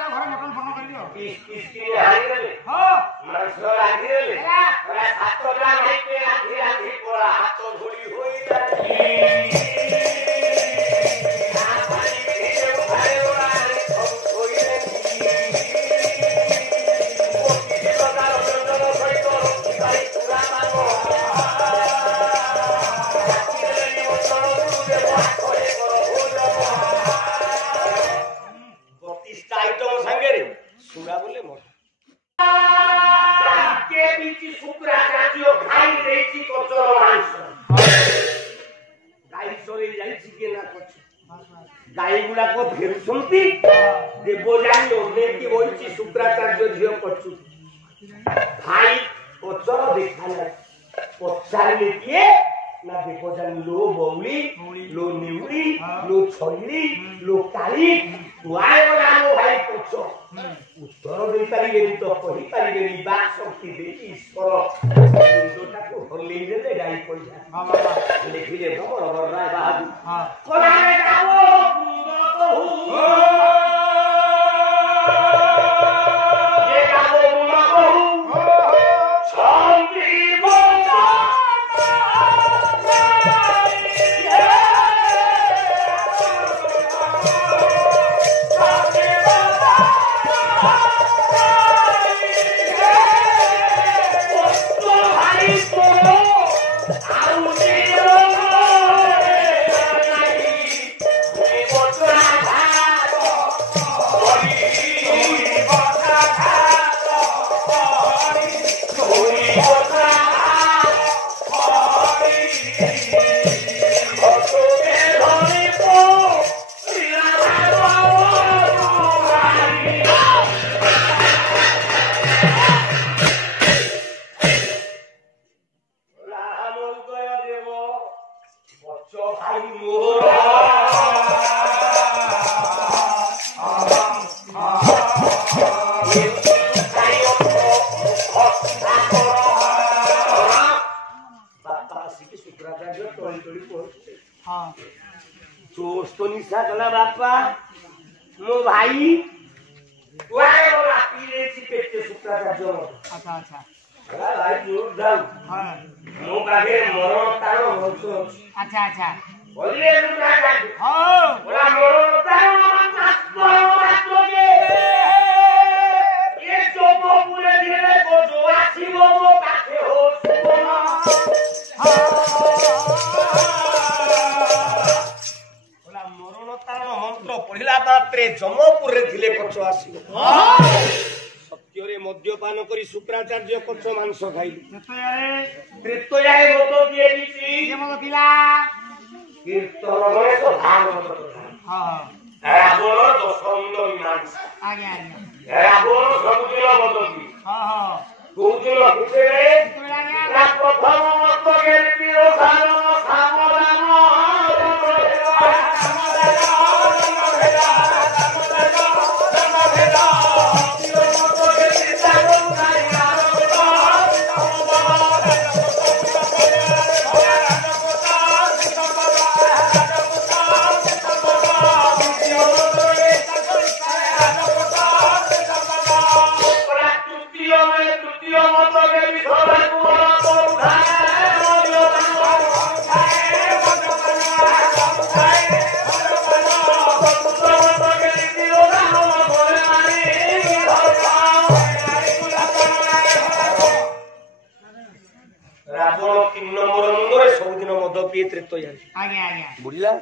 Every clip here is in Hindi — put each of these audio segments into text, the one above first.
ଘରେ ମଟନ ଫଟନ କରିଦିଅ ପିସ୍ ପିସ୍ କିନି ହାରିଗଲେ ହଁ ମାଂସ ରାନ୍ଧିଦେଲେ ହାତ ରାନ୍ଧିକି ରାନ୍ଧି ରାନ୍ଧି ପଳା ହାତ ଧୋଳି ହୋଇଗଲା गाई गुड़ाक फेरुंट देवजानी ओह्लेकी बही शुक्राचार्य झील कर भाई पचर देखा ना पचारे किए ना देवजानी लो बौली लो निउड़ी लो छली लो काली तुआए गला मो भाई पच उत्तर दे पारे तो कही पारे बाक शक्ति दे ईश्वर मुंडटा को हल्ले दे गाई पैसा लिखिले खबर बर राय बहादुर कलारे गाओ बापा मो भाई अच्छा अच्छा मो पाखे मरण तार अच्छा अच्छा बोलिए हां बोला मरण तार ये जो मो पूरे धीरे को जो आछिबो मो पाखे हो पढ़ला मात्रे जमपुर रे थिले कच्छ आसीबो सत्य रे मद्यपान करी शुक्राचार्य कच्छ मांस खाइली त्रेतयाए मद दिए दिसी के मद पिला कीर्तन रे तो भागवत हां रावण दशम मांस आगे आगे रावण सबदिन मद पी हां हां कोदिन किसे ना प्रथम मत गेली पिरो खानो सामदान बुझला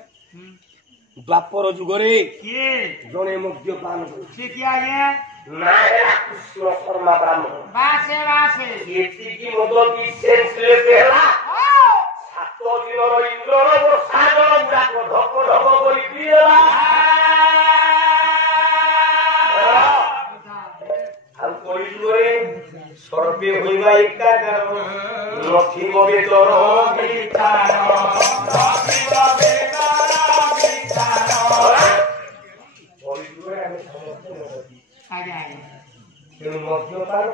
द्वापर जुगरे जने मद्यपान से किया गया ना है कृष्ण शर्मा ब्राह्मण बासे बासे एति की मद की सेंस ले देला सात दिन रो इंद्र रो सागर गुडा को धक धक करी पिएला हम कोई जुगरे सर्वे होइबा एकाकार लक्ष्मी मबे तोर विचार मद्यपान